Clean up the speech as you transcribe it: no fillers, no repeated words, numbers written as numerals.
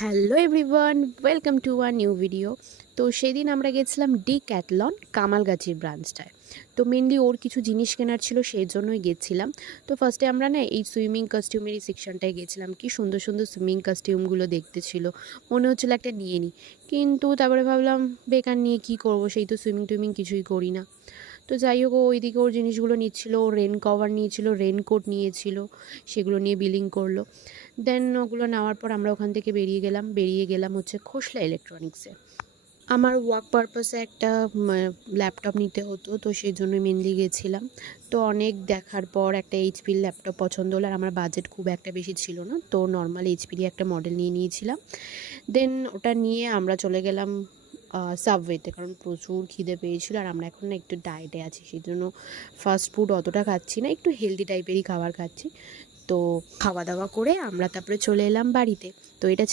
Hello everyone, welcome to a new video. তো সেদিন আমরা গেছিলাম ডিক্যাথলন কামালগাছির ব্রাঞ্চটায়। তো মেনলি ওর কিছু জিনিস কেনার ছিল, সেই জন্যই গেছিলাম। তো ফার্স্টে আমরা না এই সুইমিং কস্টিউমেরই সেকশনটায় গেছিলাম। কি সুন্দর সুন্দর সুইমিং কস্টিউমগুলো দেখতে ছিল, মনে হচ্ছিলো একটা নিয়ে নিই। কিন্তু তারপরে ভাবলাম বেকার নিয়ে কি করব, সেই তো সুইমিং টুইমিং কিছুই করি না। তো যাই হোক, ও ওইদিকে ওর জিনিসগুলো নিচ্ছিল, ও রেন কভার নিয়েছিল, রেনকোট নিয়েছিল, সেগুলো নিয়ে বিলিং করলো। দেন ওগুলো নেওয়ার পর আমরা ওখান থেকে বেরিয়ে গেলাম হচ্ছে খোসলা ইলেকট্রনিক্সে। আমার ওয়ার্ক পারপাসে একটা ল্যাপটপ নিতে হতো, তো সেই জন্য মেনলি গেছিলাম। তো অনেক দেখার পর একটা এইচপির ল্যাপটপ পছন্দ হলো, আর আমার বাজেট খুব একটা বেশি ছিল না, তো নর্মাল এইচপিরই একটা মডেল নিয়ে নিয়েছিলাম। দেন ওটা নিয়ে আমরা চলে গেলাম সাবওয়েতে, কারণ প্রচুর খিদে পেয়েছিল, আর আমরা এখন না একটু ডায়েটে আছি, সেই জন্য ফাস্ট ফুড অতটা খাচ্ছি না, একটু হেলদি টাইপেরই খাবার খাচ্ছি। তো খাওয়া দাওয়া করে আমরা তারপরে চলে এলাম বাড়িতে। তো এটা